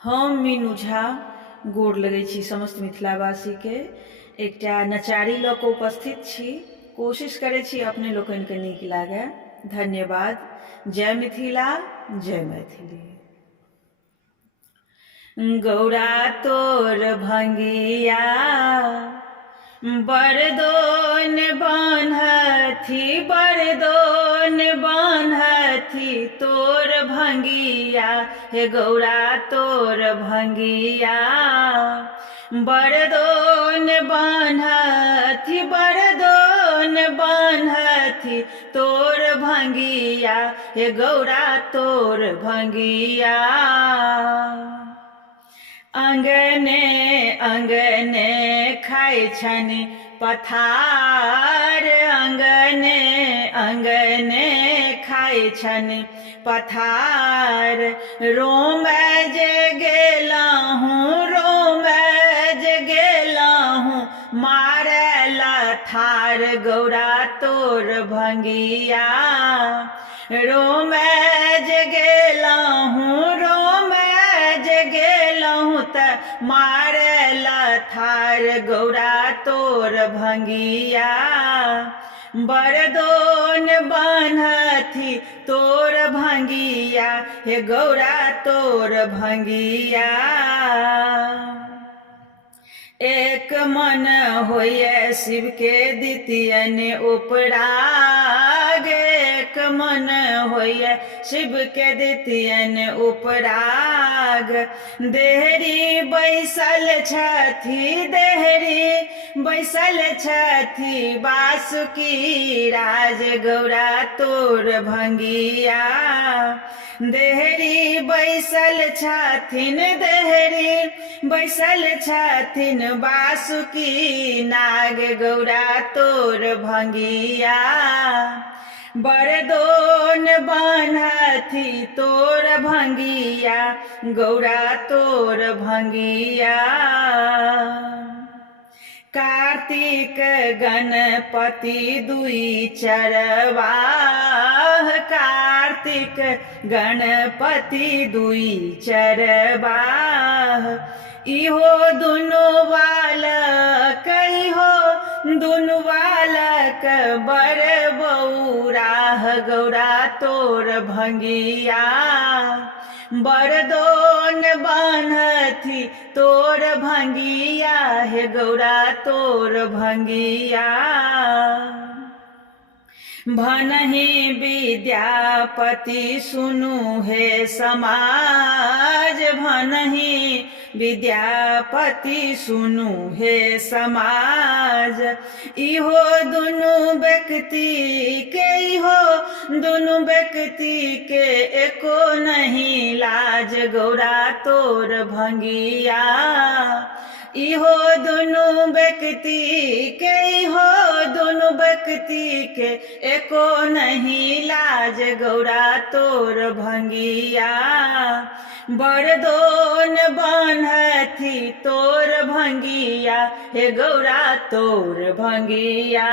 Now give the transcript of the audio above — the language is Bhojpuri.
हम मीनू झा गोर लगै छी समस्त मिथिलावासी के। एकटा नचारी लऽ कऽ उपस्थित छी। कोशिश करै छी अपने लोकनिके नीक लागे। धन्यवाद। जय मिथिला, जय मैथिली। गौरा तोर भंगिया बरदोन बान्हथी, बरदोन बान्हथी तोर भंगिया। हे गौरा तोर भंगिया बरदोन बान्हथी, बरदोन बान्हथी तोर भंगिया। हे गौरा तोर भंगिया। अंगने अंगने खाइ छनि पथार, अंगने अंगने खाइ छनि पथार। रोम जे गेलहुँ, रोम जे गेलहुँ मारैला थार। गौरा तोर भंगिया रोम जे गेलहुँ, रोम जे गेलहुँ त मारैला थार। गौरा तोर भंगिया बरदोन बान्हथी तोर भंगिया। हे गौरा तोर भंगिया। एक मन होइए शिव के दितियन उपराग, एक मन होइए शिव के दितियन उपराग। देहरी बैसल छथि, देहरी बैसल छथि बासुकी राज। गौरा तोर भंगिया देहरी बैसल छथिन, देहरी बैसल छथिन बासुकी नाग। गौरा तोर भंगिया बरदोन बान्हथी तोर भंगिया। गौरा तोर भंगिया। कार्तिक गणपति दुई चरवाह, कार्तिक गणपति दुई चरवाह। इहो दुनु बालक, इहो दुनु बालक बर बौराह। गौरा तोर भंगिया बरदोन बान्हथी तोर भंगिया। हे गौरा तोर भंगिया। भनहि विद्यापति सुनु हे समाज, भनहि विद्यापति सुनु हे समाज। इहो दुनु व्यक्ति के, इहो दुनु व्यक्ति के एको नहीं लाज। गौरा तोर भंगिया इहो दुनु व्यक्ति के, इहो दुनु व्यक्ति के एको नहीं लाज। गौरा तोर भंगिया बरदोन बान्हथी तोर भंगिया। हे गौरा तोर भंगिया।